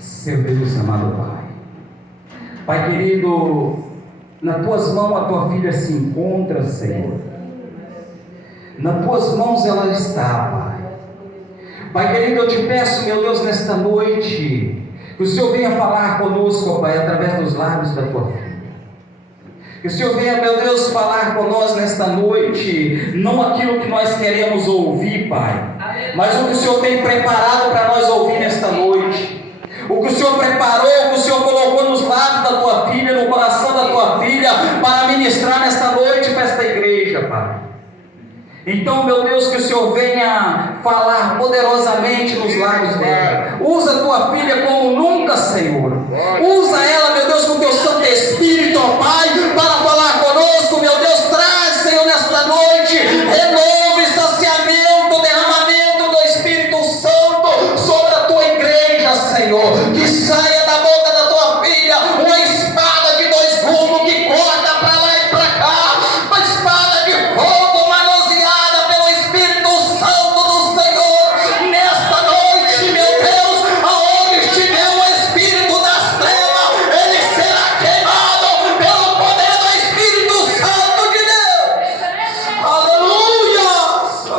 Seu Deus amado Pai, Pai querido, nas tuas mãos a tua filha se encontra, Senhor. Nas tuas mãos ela está, Pai. Pai querido, eu te peço, meu Deus, nesta noite, que o Senhor venha falar conosco, Pai, através dos lábios da tua filha. Que o Senhor venha, meu Deus, falar conosco nesta noite, não aquilo que nós queremos ouvir, Pai, mas o que o Senhor tem preparado para nós ouvir nesta noite. O que o Senhor preparou, o que o Senhor colocou nos lábios da tua filha, no coração da tua filha, para ministrar nesta noite para esta igreja, Pai. Então, meu Deus, que o Senhor venha falar poderosamente nos lábios dela. Usa a tua filha como nunca, Senhor. Usa ela, meu Deus, com o teu Santo Espírito, ó Pai, para falar conosco, meu Deus. Traz, Senhor, nesta noite, renove, saciamento, derramamento do Espírito Santo sobre a tua igreja, Senhor. Que saia da boca da tua filha uma espada de dois gumes que corta para lá e para cá, uma espada de fogo manuseada pelo Espírito Santo do Senhor. Nesta noite, meu Deus, aonde estiver o Espírito das trevas, ele será queimado pelo poder do Espírito Santo de Deus. Aleluia!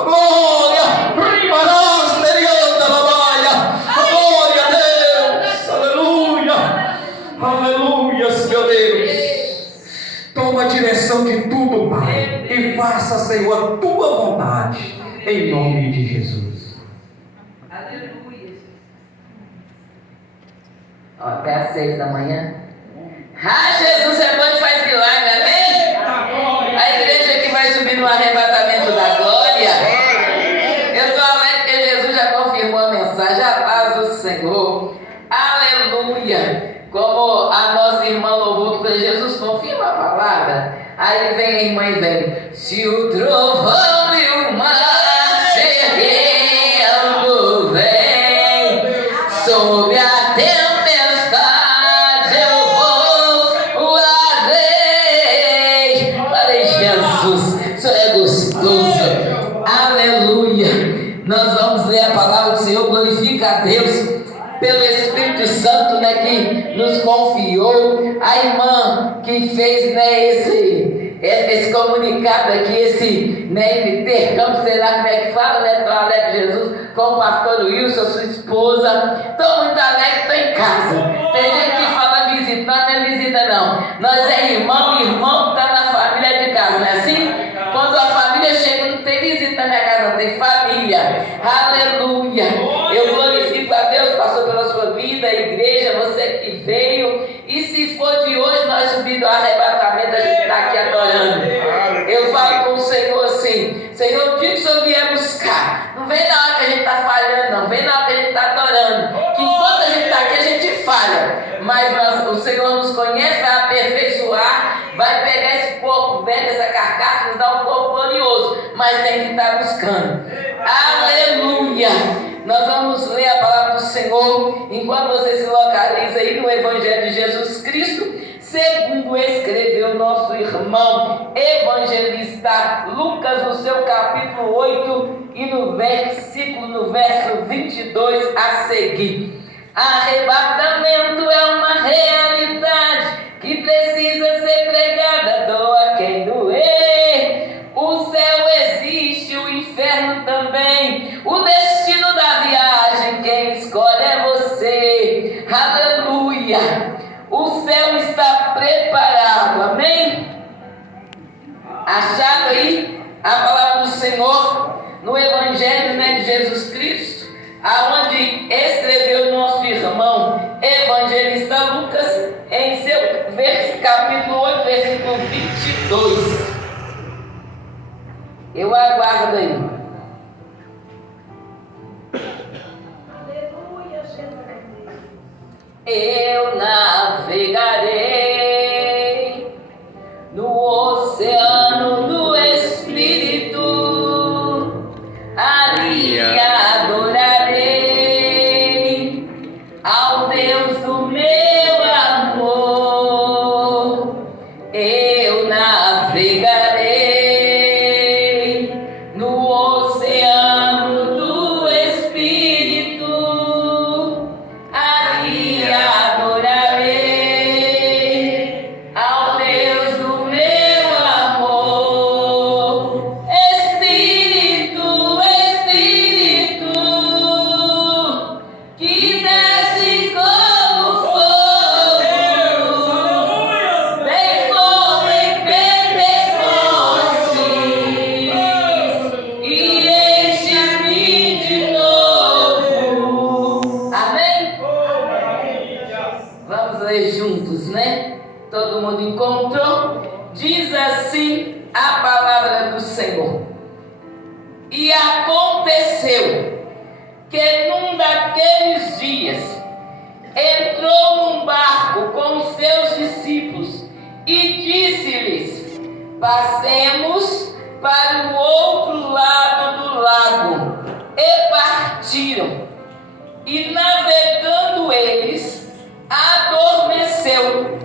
Glória! Primarás, Nerianda, Labaia. Glória a Deus! Aleluia! Aleluia, meu Deus! Toma a direção de tudo, Pai, e faça, Senhor, a tua vontade, em nome de Jesus. Aleluia. Ó, até às 6 da manhã. Ah, Jesus é bom e faz milagre, amém? A igreja que vai subir no arrebatamento da glória. Eu estou alegre porque Jesus já confirmou a mensagem. A paz do Senhor. Aleluia. Como a nossa irmã louvou que foi Jesus, confirma a palavra. Aí vem a irmã e vem. Se o trovão e o mar chegando vem, sob a tempestade eu vou voarei. Falei, Jesus, isso é gostoso. Aleluia. Nós vamos ler a palavra do Senhor, glorifica a Deus pelo Espírito Santo, né, que nos confiou, a irmã que fez, né, esse comunicado aqui, esse, né, intercâmbio, sei lá como é que fala, né, estou alegre, Jesus, com o pastor Wilson, sua esposa. Estou muito alegre, estou em casa. Tem gente que fala visita, não é visita não, nós é irmão que está na família de casa, não é assim? Quando a família chega, não tem visita na minha casa, não tem família. Aleluia. Eu glorifico a Deus, pastor, pela sua vida, a igreja, você que veio. E se for de hoje, nós subimos ao arrebatamento, a gente está aqui adorando. Eu falo com o Senhor assim: Senhor, o dia que o Senhor vier buscar, não vem na hora que a gente está falhando, não, vem na hora que a gente está adorando. Que enquanto a gente está aqui, a gente falha, mas o Senhor nos conhece, vai aperfeiçoar, vai pegar esse corpo velho, essa carcaça, nos dar um corpo glorioso, mas tem que estar buscando. Aleluia! Nós vamos ler a palavra do Senhor enquanto você se localiza aí no Evangelho de Jesus Cristo, segundo escreveu nosso irmão evangelista Lucas, no seu capítulo 8 e no verso 22 a seguir. Arrebatamento é uma realidade que precisa ser pregada, doa quem doer. O céu existe, o inferno também. O destino da viagem, quem escolhe é você. Aleluia. O céu está preparado, amém? Acharam aí a palavra do Senhor no Evangelho, né, de Jesus Cristo, aonde escreveu nosso irmão evangelista Lucas, em seu capítulo 8, versículo 22. Eu aguardo aí. Aleluia, Jesus. Eu navegarei no oceano do Espírito, ali adorarei ao Deus do meu amor. Eu navegarei no oceano do Espírito, ali E aconteceu que num daqueles dias entrou num barco com os seus discípulos e disse-lhes: passemos para o outro lado do lago. E partiram. E navegando eles, adormeceu.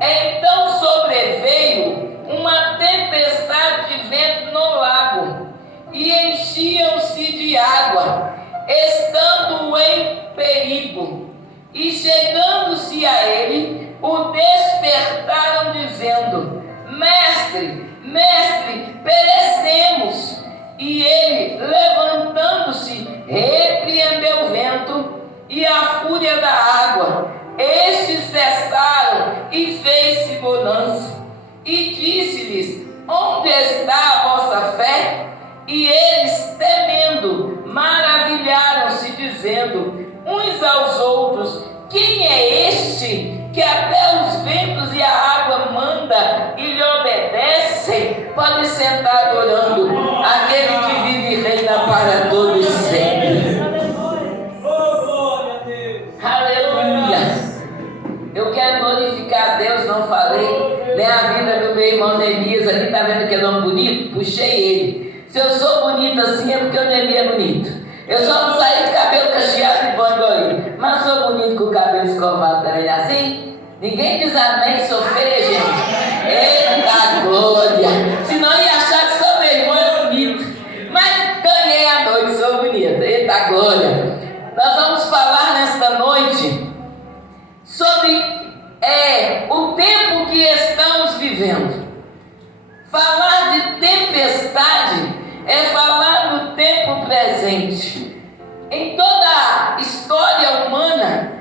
Então sobreveio uma tempestade de vento no lago, e enchiam-se de água, estando em perigo. E chegando-se a ele, o despertaram, dizendo: Mestre, mestre, perecemos. E ele, levantando-se, repreendeu o vento e a fúria da água. Estes cessaram e fez-se bonança. E disse-lhes: onde está a vossa fé? E eles, temendo, maravilharam-se, dizendo uns aos outros: quem é este que até os ventos e a água manda e lhe obedecem? Pode sentar adorando aquele que vive e reina para todos sempre. Aleluia. Eu quero glorificar a Deus. Não falei nem a vida do meu irmão Neemias ali. Está vendo que é nome bonito? Puxei ele. Se eu sou bonito assim é porque o Neemias é bonito. Eu só não saí de cabelo cacheado e bom igual ele, mas sou bonito com o cabelo escovado também, assim? Ninguém diz amém, sou feia, gente. Eita glória! Senão ia achar que sou meu irmão é bonito. Mas ganhei a noite, sou bonita. Eita glória! Nós vamos falar nesta noite sobre o tempo que estamos vivendo. Falar de tempestade é falar do tempo presente. Em toda a história humana,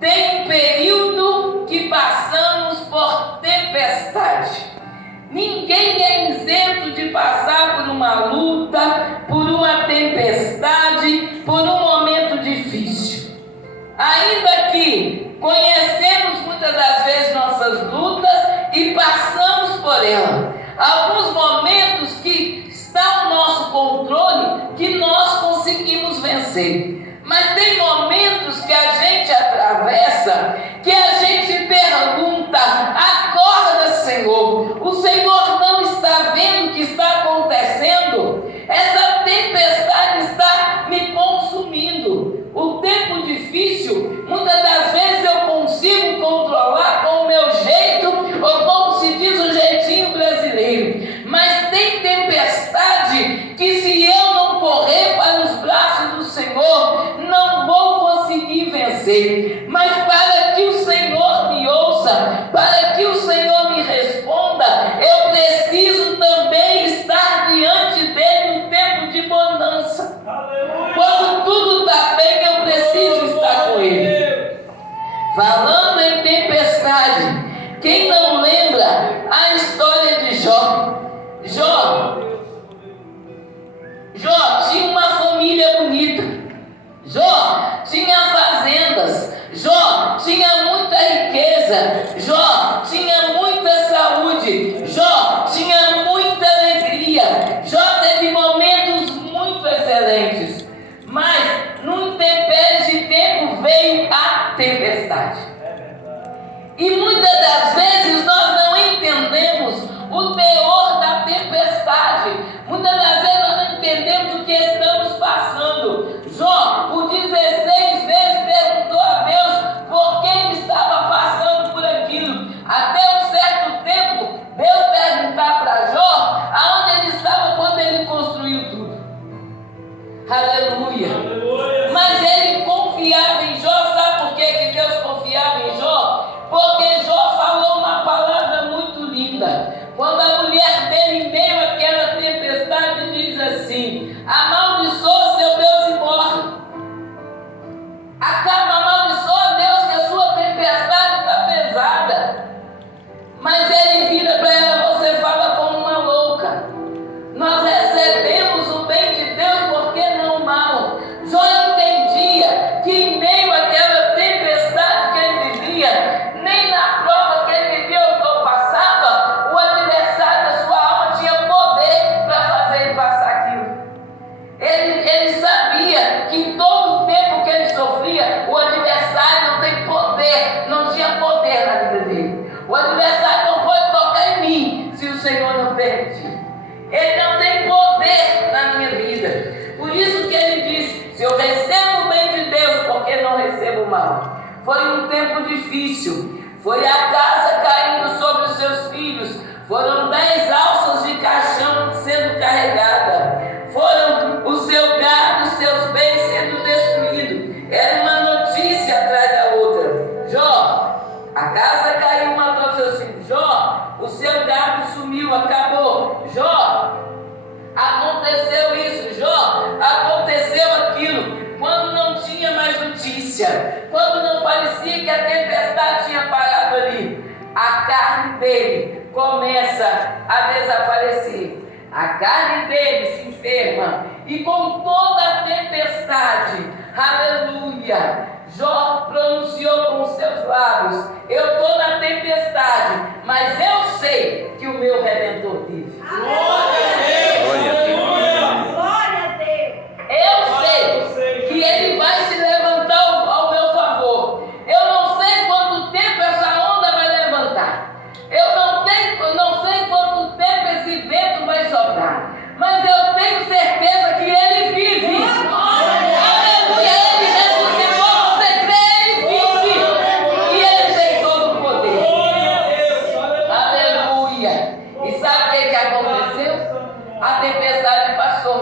tem um período que passamos por tempestade. Ninguém é isento de passar por uma luta, por uma tempestade, por um momento difícil. Ainda que conhecemos muitas das vezes nossas lutas e passamos por elas. Alguns momentos que está o nosso controle, que nós conseguimos vencer. Mas tem momentos que a gente atravessa, que a gente pergunta: acorda, Senhor, o Senhor não está vendo o que está acontecendo? Essa tempestade está me consumindo. O tempo difícil, muitas das vezes eu consigo controlar com o meu jeito, ou como se diz, o jeitinho brasileiro. Mas tem tempestade que, se eu não correr para os braços do Senhor, não vou conseguir vencer. Mas para que o Senhor me ouça, para que o Senhor me responda, eu preciso também estar diante dele no tempo de bonança. Quando tudo está bem, eu preciso estar com ele. Falando em tempestade, quem não lembra a história de Jó? Jó tinha uma família bonita. Jó tinha fazendas. Jó tinha muita riqueza. Jó tinha muita saúde. Jó tinha muita alegria. Jó teve momentos muito excelentes. Mas num intempérie de tempo veio a tempestade. E muitas das vezes nós não entendemos o teor da tempestade. Muitas das vezes nós não entendemos o que estamos passando. Jó, por 16 vezes, perguntou a Deus por que ele estava passando por aquilo. Até um certo tempo, Deus perguntar para Jó aonde ele estava quando ele construiu tudo. Aleluia! Mas ele confiava em Jó. Sabe por que Deus confiava em Jó? Porque Jó falou uma palavra muito linda. Quando a mulher dele, em meio àquela tempestade, diz assim: amaldiçoa seu Deus e morre. Acaba, amaldiçoa Deus que a sua tempestade está pesada. Mas ele vira para ela: você fala como uma louca. Nós recebemos o bem de Deus, por que não o mal? Jó entendia que em meio àquela tempestade que ele vivia, nem na prova que ele vivia ou passava, o adversário da sua alma tinha poder para fazer ele passar aquilo. mal. Foi um tempo difícil. Foi a casa caindo sobre os seus filhos. Foram 10 alças de caixão sendo carregada. Foram o seu gado, os seus bens sendo destruídos. Era uma notícia atrás da outra. Jó, a casa caiu, matou seus filhos. Jó, o seu gado sumiu, acabou. Jó, aconteceu isso. Jó, aconteceu aquilo. Quando não tinha mais notícia, quando não parecia que a tempestade tinha parado ali, a carne dele começa a desaparecer. A carne dele se enferma. E com toda a tempestade, aleluia, Jó pronunciou com os seus lábios: eu estou na tempestade, mas eu sei que o meu Redentor vive. Glória a Deus! Glória a Deus! Eu sei que Ele vai se levantar ao meu favor. Eu não sei quanto tempo essa onda vai levantar. Eu não sei quanto tempo esse vento vai soprar. Mas eu tenho certeza que Ele vive. Aleluia! Ele ressuscitou. Você crê? Ele vive. E Ele tem todo o poder. Aleluia! E sabe o que aconteceu? A tempestade passou.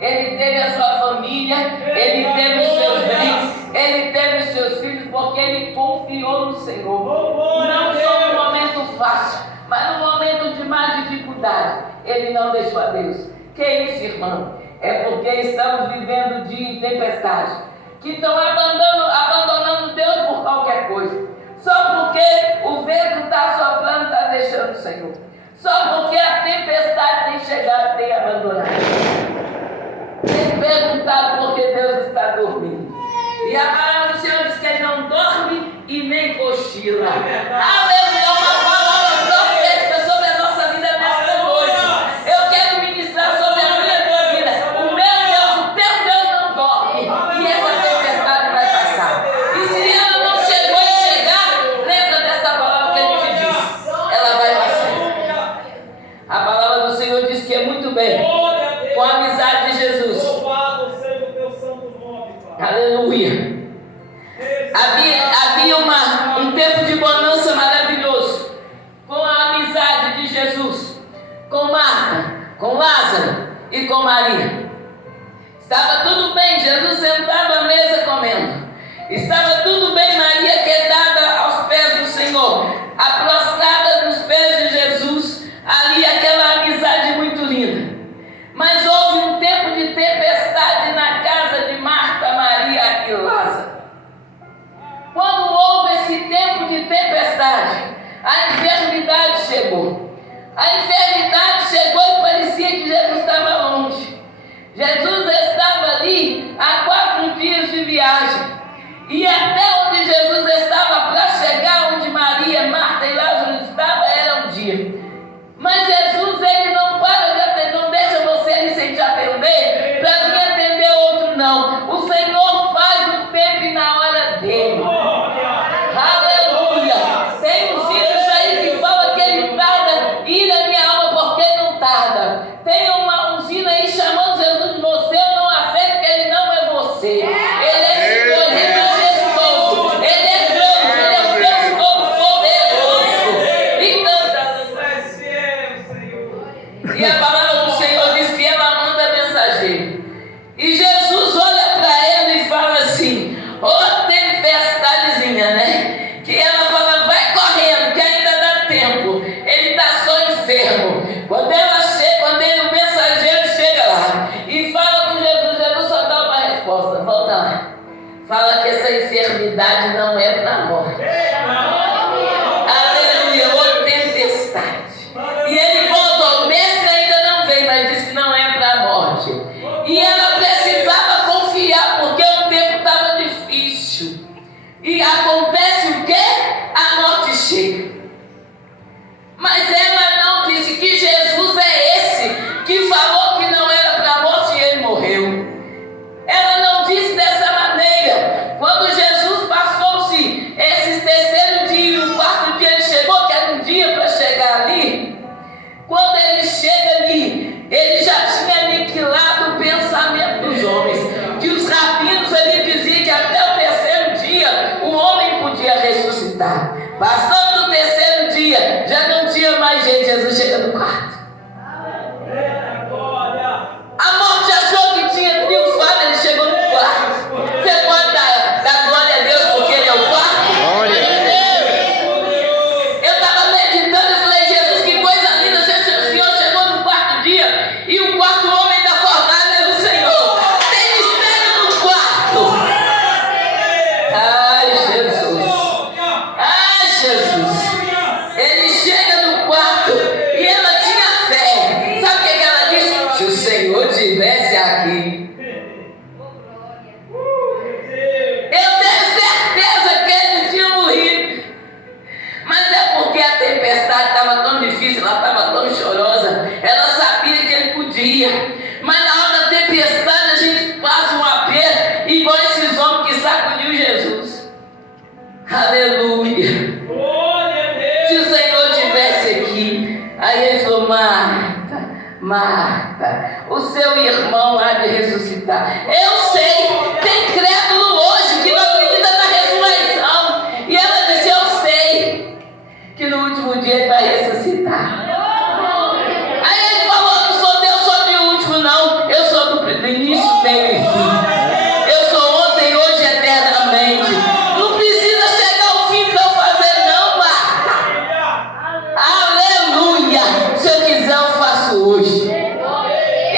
Ele teve a sua família, ele teve os seus bens, ele teve os seus filhos, porque ele confiou no Senhor. Não só no momento fácil, mas no momento de mais dificuldade, ele não deixou a Deus. Que isso, irmão? É porque estamos vivendo dia em tempestade, que estão abandonando Deus por qualquer coisa. Só porque o vento está soprando, está deixando o Senhor. Só porque a tempestade tem chegado, tem abandonado. Tem perguntado por que Deus está dormindo. E a palavra do Senhor diz que Ele não dorme e nem cochila. Aleluia! Uma palavra profética sobre a nossa vida nesta noite. Eu quero ministrar sobre a minha tua vida. O meu Deus, o teu Deus não dorme. E essa tempestade vai passar. E se ela não chegou e chegar, lembra dessa palavra que Ele te disse. Ela vai passar. A palavra do Senhor diz que é muito bem com a amizade de Jesus. Aleluia. Havia um tempo de bonança maravilhoso com a amizade de Jesus, com Marta, com Lázaro e com Maria. Estava tudo bem, Jesus sentado à mesa comendo. Estava tudo bem, Maria quedada aos pés do Senhor, prostrada nos pés de Jesus, ali aquela amizade muito linda. Mas houve um tempo de tempestade na casa de Marta, Maria e Lázaro. Quando houve esse tempo de tempestade, a enfermidade chegou. A enfermidade chegou e parecia que Jesus estava longe. Jesus estava ali há 4 dias de viagem. E até onde Jesus estava para chegar onde Maria, Marta e Lázaro estavam, era um dia. Mas Jesus, Ele não para de atender, não deixa você ali sem te atender, para vir atender outro não. O Senhor faz no tempo e na hora dele. Aleluia! Tem uns hinos aí que fala que Ele tarda, ira minha alma porque Ele não tarda. Tem uns hinos aí chamando Jesus de você, eu não aceito que Ele não é você. Ele é Senhor, Ele é majestoso, Ele é grande, Ele é o Deus Todo-Poderoso. E canta. E a palavra do Senhor diz que ela manda mensageiro. E Jesus olha para ela e fala assim, tempestadezinha, né? Que ela fala, vai correndo, que ainda dá tempo. Ele está só enfermo. Quando o mensageiro chega lá e fala com Jesus, Jesus só dá uma resposta, volta lá. Fala que essa enfermidade não é para a morte. Aleluia, ô tempestade. E ele voltou, o mestre ainda não veio, mas disse que não é para a morte. E ela precisava confiar, porque o tempo estava difícil. E acontece o quê? A morte chega. Mas ela não disse que Jesus é esse que falou que não era para a morte e ele morreu. Ela não disse dessa maneira. Quando Jesus passou-se esses 3º dia e o 4º dia ele chegou, que era um dia para chegar ali. Quando ele chega ali, ele já tinha aniquilado o pensamento dos homens. Que os rabinos ali diziam que até o 3º dia ressuscitar. Passando do terceiro dia, já não tinha mais gente. Jesus chega no quarto. A morte achou que tinha triunfado, ele chegou no quarto. Você pode dar glória a Deus porque ele é o quarto? Eu estava meditando e falei, Jesus, que coisa linda, o Senhor chegou no quarto dia e o quarto homem da fornalha é o Senhor. Tem mistério no quarto. Ai, Jesus. Ai, Jesus. Ele chega no quarto e ela tinha fé. Sabe o que ela disse? Se o Senhor estivesse aqui, eu tenho certeza que ele tinha morrido. Mas é porque a tempestade estava tão difícil, ela estava tão chorosa, ela sabia que ele podia. Mas na hora da tempestade a gente passa um aperto, igual esses homens que sacudiu Jesus. Aleluia. Se o Senhor estivesse aqui, aí ele falou, Marta, Marta, o seu irmão há de ressuscitar. Eu sei, tem crédulo hoje que não acredita na ressurreição. E ela disse, eu sei que no último dia ele vai ressuscitar. Aí ele falou, não sou Deus, sou de último não. Eu sou do início, meio e fim. Eu sou ontem, hoje, eternamente. Não precisa chegar ao fim para eu fazer não, Marta. Aleluia. Se eu quiser eu faço hoje. E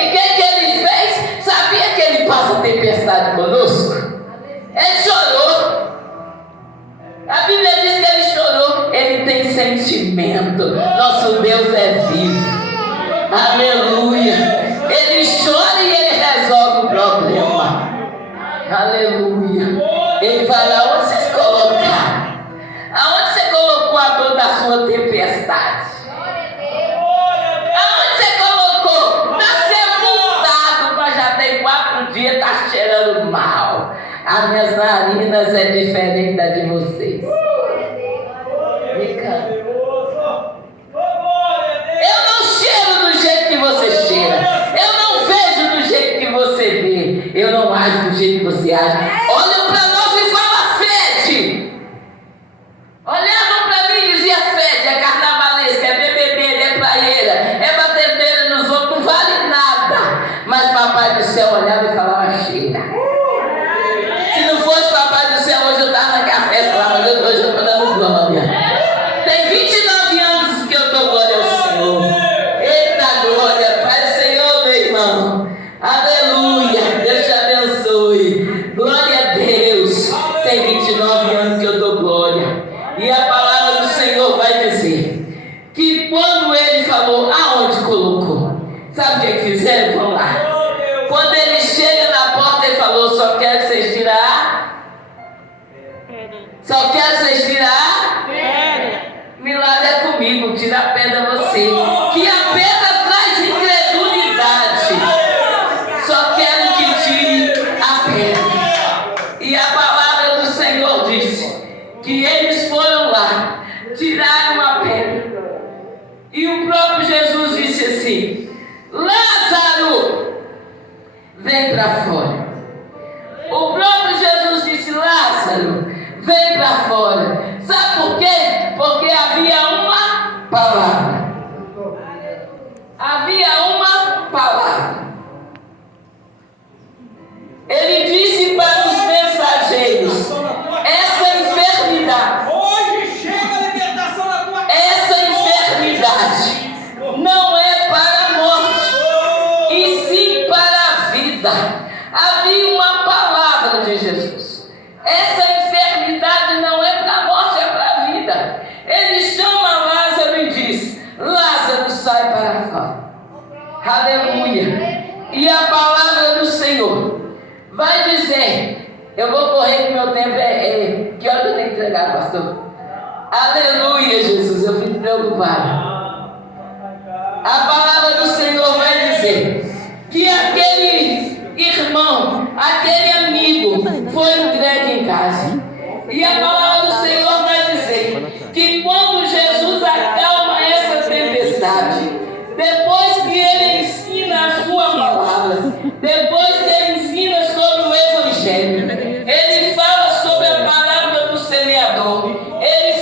o que ele fez? Sabia que ele passa tempestade conosco? Ele chorou. A Bíblia diz que ele chorou. Ele tem sentimento. Nosso Deus é vivo. Aleluia. Ele chora e ele resolve o problema. Aleluia. Ele vai lá onde vocês colocaram. Aonde você colocou a dor da sua tempestade? Aonde você colocou? Está sepultado, mas já tem 4 dias, está cheirando mal. As minhas narinas é diferente da de vocês. Eu não cheiro do jeito que você cheira. Eu não vejo do jeito que você vê. Eu não ajo do jeito que você age. Olham para nós e falam fede. Olhavam para mim e diziam fede, é carnavalesca, é bebedeira, é praieira, é batedeira nos outros, não vale nada. Mas papai do céu olhava e falava cheira. Se não fosse papai do céu, hoje eu estava naquela festa lá, mas hoje eu estou dando glória. Tem 29 anos que eu dou glória ao Senhor. Eita glória, Pai do Senhor, meu irmão. Aleluia, Deus te abençoe. Glória a Deus. Tem 29 anos que eu dou glória. E a palavra do Senhor vai dizer que quando ele falou, aonde colocou? Sabe o que fizeram? Vamos lá. Quando ele chega na porta, ele falou, só quero que vocês tirem a... Só quero que vocês tirem a... Milagre é comigo, tira a pedra você. Que a pedra traz incredulidade. Só quero que tire a pedra. E a palavra do Senhor disse que eles foram lá, tiraram a pedra. E o próprio Jesus disse assim, Lázaro, vem para fora. O próprio Jesus disse, Lázaro, vem para fora. Sabe por quê? Porque havia uma palavra. Havia uma palavra. Ele disse para os mensageiros, essa enfermidade, Hoje chega a libertação da tua casa. essa enfermidade não é para a morte, e sim para a vida. Havia uma palavra de Jesus. Essa enfermidade não é para a morte, é para a vida. Ele chama Lázaro e diz, Lázaro, sai para fora. Aleluia. E a palavra do Senhor vai dizer, eu vou correr que meu tempo que hora eu tenho que entregar, pastor? Aleluia, Jesus, eu fico preocupado. A palavra do Senhor vai dizer que aquele irmão, aquele amigo foi entregue em casa. E a palavra do Senhor vai dizer que quando Jesus acalma essa tempestade, depois que ele ensina a sua palavra, depois que ele ensina sobre o Evangelho, ele fala sobre a palavra do semeador, ele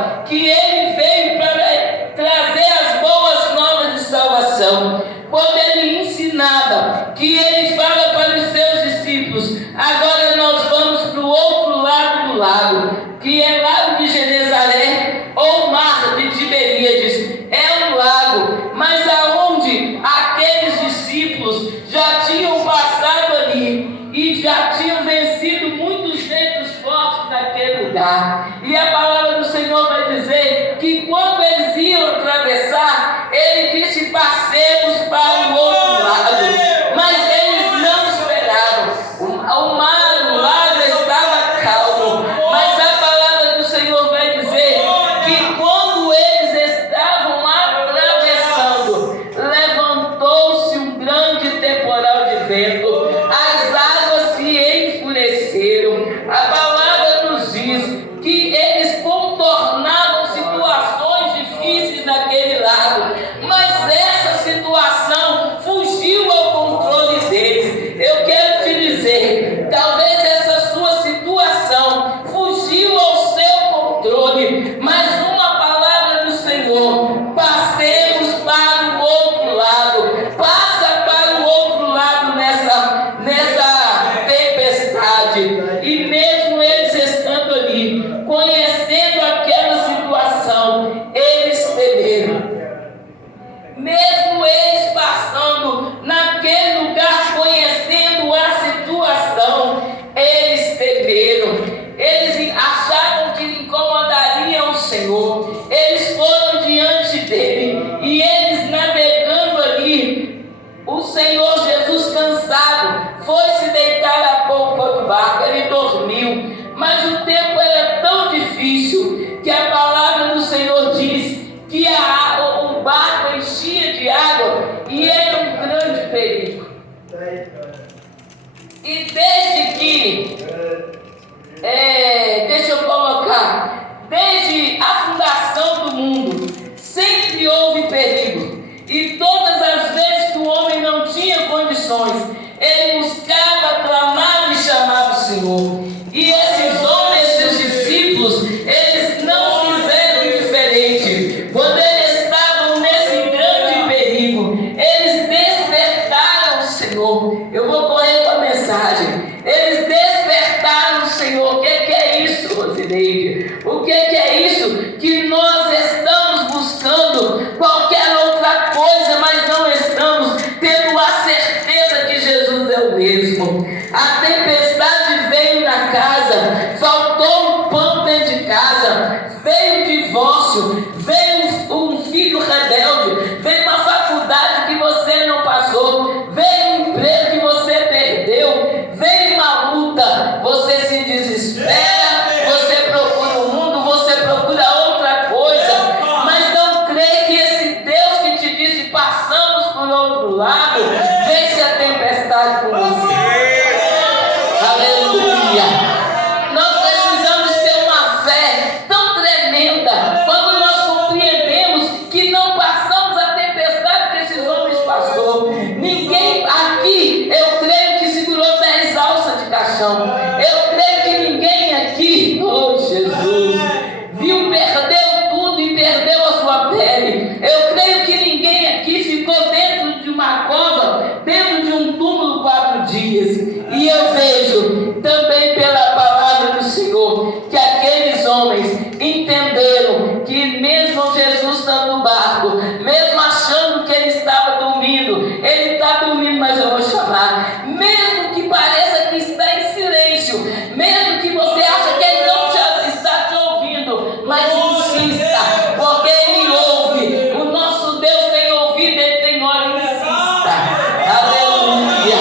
fala que ele veio para trazer as boas novas de salvação. Quando ele ensinava, que ele fala para os seus discípulos: agora nós vamos para o outro lado do lago, que é lago de Genezaré ou mar de Tiberíades. É um lago, mas aonde aqueles discípulos já tinham passado ali e já tinham vencido muitos ventos fortes naquele lugar. E a palavra do Senhor vai dizer que quando eles iam atravessar, ele disse: passemos para o outro lado. Mas eles não esperaram. O mar, o lago estava calmo. Mas a palavra do Senhor vai dizer que quando eles estavam atravessando, levantou-se um grande temporal de vento. As águas se enfureceram. A palavra nos diz que eles contornavam situações difíceis naquele lago, mas essa situação fugiu ao controle deles. Eu quero te dizer, talvez essa sua situação fugiu ao seu controle, mas uma palavra do Senhor: passemos para o outro lado. Passa para o outro lado nessa tempestade. E mesmo eles estando ali, conhecendo aquela situação, eles temeram. Mesmo eles passando naquele lugar, conhecendo a situação, eles temeram. Eles achavam que incomodariam o Senhor. Eles foram diante dele e eles navegando ali. O Senhor Jesus, cansado, foi se deitar à polpa do barco. Ele dormiu, mas o tempo era tão difícil que a palavra do Senhor diz que o barco enchia de água e era um grande perigo. E desde que, deixa eu colocar, desde a fundação do mundo, sempre houve perigo. E todas as vezes que o homem não tinha condições, ele buscava, clamava e chamava o Senhor. E esses homens, esses discípulos, eles não fizeram diferente. Quando eles estavam nesse grande perigo, eles despertaram o Senhor. Eu vou correr com a mensagem. Eles despertaram o Senhor. O que é isso, Rosineide? O que é isso? Que nós estamos buscando qualquer outra coisa, mas não estamos tendo a certeza que Jesus é o mesmo. A tempestade veio na casa, faltou um pão dentro de casa, veio o divórcio, veio um filho rebelde, veio uma faculdade que você não passou, veio um emprego que você perdeu, veio uma luta, você se desespera, você procura o mundo, você procura outra coisa, mas não crê que esse Deus que te disse: passamos por outro lado, vence a tempestade com você. Aleluia! Nós precisamos ter uma fé tão tremenda quando nós compreendemos que não passamos a tempestade que esses homens passou. Ninguém aqui, eu creio, que segurou 10 alças de caixão. Eu creio que ninguém aqui, oh Jesus, perdeu tudo e perdeu a sua pele. Eu creio que ninguém aqui ficou dentro de uma cova, dentro de um túmulo 4 dias. E eu vejo também pela palavra do Senhor que aqueles homens entenderam que mesmo Jesus estando no barco, mesmo achando que ele estava dormindo, ele está dormindo, mas eu vou chamar, mesmo que pareça que está em silêncio, mesmo que você acha que ele não já está te ouvindo, mas insista, porque ele ouve. O nosso Deus tem ouvido, ele tem olho, insista. Aleluia,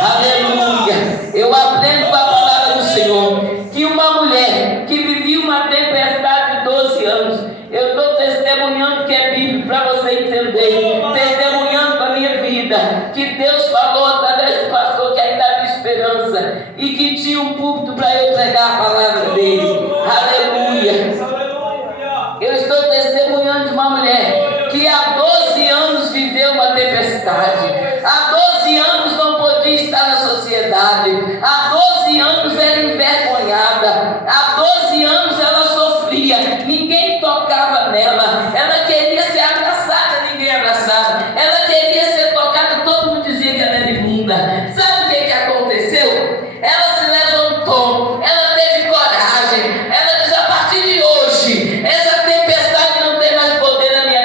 aleluia. Eu aprendo com a palavra do Senhor que uma mulher que vivia uma tempestade de 12 anos, eu estou testemunhando que é bíblico para você entender, testemunhando para a minha vida, que Deus falou através do pastor que ainda havia esperança e que tinha um púlpito para eu pregar a palavra dele. Aleluia. Eu estou testemunhando de uma mulher que há 12 anos viveu uma tempestade, há 12 anos não podia estar na sociedade, há 12 anos era envergonhada, há 12 anos ela sofria, ninguém panela